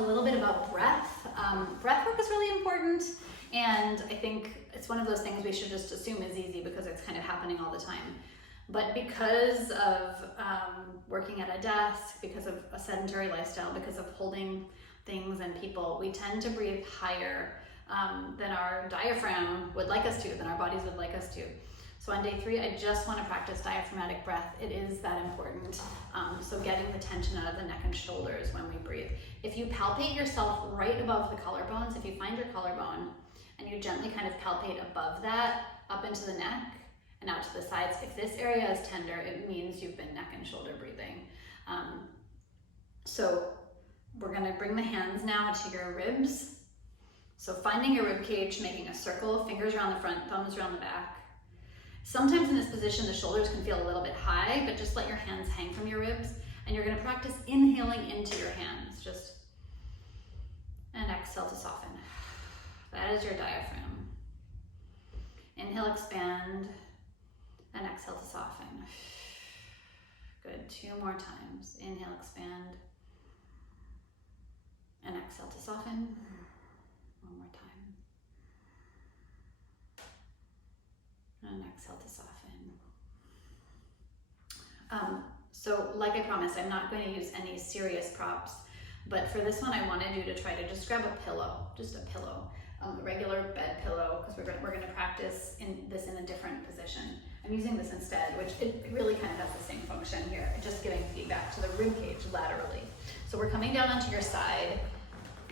a little bit about breath. Breath work is really important, and I think it's one of those things we should just assume is easy because it's kind of happening all the time. But because of working at a desk, because of a sedentary lifestyle, because of holding things and people, we tend to breathe higher than our diaphragm would like us to, than our bodies would like us to. So on day 3, I just want to practice diaphragmatic breath. It is that important. So getting the tension out of the neck and shoulders when we breathe. If you palpate yourself right above the collarbones, if you find your collarbone and you gently kind of palpate above that, up into the neck and out to the sides, if this area is tender, it means you've been neck and shoulder breathing. So we're going to bring the hands now to your ribs. So finding your rib cage, making a circle, fingers around the front, thumbs around the back. Sometimes in this position, the shoulders can feel a little bit high, but just let your hands hang from your ribs. And you're going to practice inhaling into your hands, and exhale to soften. That is your diaphragm. Inhale, expand, and exhale to soften. Good, 2 more times. Inhale, expand, and exhale to soften. 1 more time. And exhale to soften. So like I promised, I'm not going to use any serious props, but for this one I wanted you to try to just grab a pillow, just a pillow, a regular bed pillow, because we're going to practice this in a different position. I'm using this instead, which it really kind of has the same function here, just giving feedback to the rib cage laterally. So we're coming down onto your side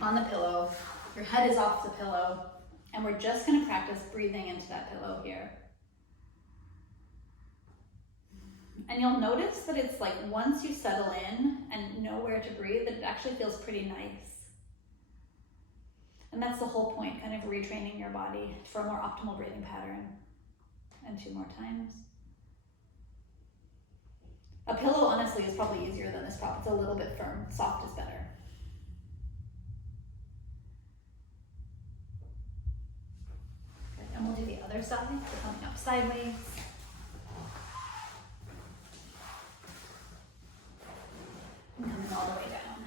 on the pillow, your head is off the pillow, and we're just going to practice breathing into that pillow here. And you'll notice that it's like once you settle in and know where to breathe, it actually feels pretty nice. And that's the whole point, kind of retraining your body for a more optimal breathing pattern. And 2 more times. A pillow, honestly, is probably easier than this prop. It's a little bit firm. Soft is better. Good. And we'll do the other side. We're coming up sideways. And coming all the way down.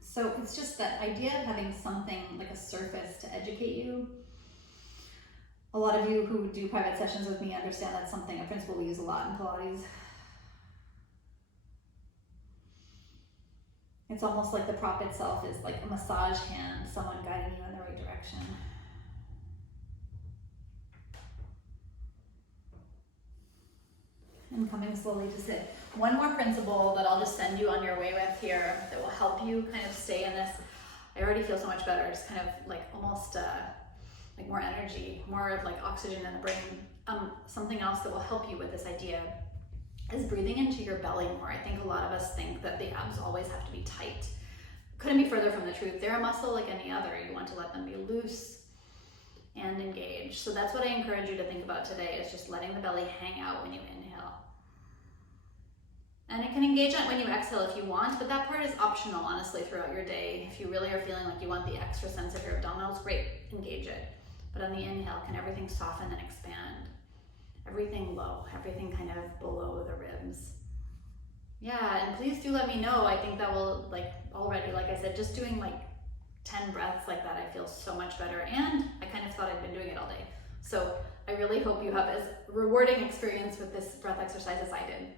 So it's just that idea of having something like a surface to educate you. A lot of you who do private sessions with me understand that's something, a principle we use a lot in Pilates. It's almost like the prop itself is like a massage hand, someone guiding you in the right direction. And coming slowly to sit. One more principle that I'll just send you on your way with here that will help you kind of stay in this. I already feel so much better, just kind of like almost like more energy, more like oxygen in the brain. Something else that will help you with this idea is breathing into your belly more. I think a lot of us think that the abs always have to be tight. Couldn't be further from the truth. They're a muscle like any other. You want to let them be loose and engaged. So that's what I encourage you to think about today, is just letting the belly hang out when you inhale. And it can engage it when you exhale if you want, but that part is optional, honestly, throughout your day. If you really are feeling like you want the extra sense of your abdominals, great, engage it. But on the inhale, can everything soften and expand? Everything low, everything kind of below the ribs. Yeah, and please do let me know. I think that will, like already, like I said, just doing like 10 breaths like that, I feel so much better. And I kind of thought I'd been doing it all day. So I really hope you have as rewarding experience with this breath exercise as I did.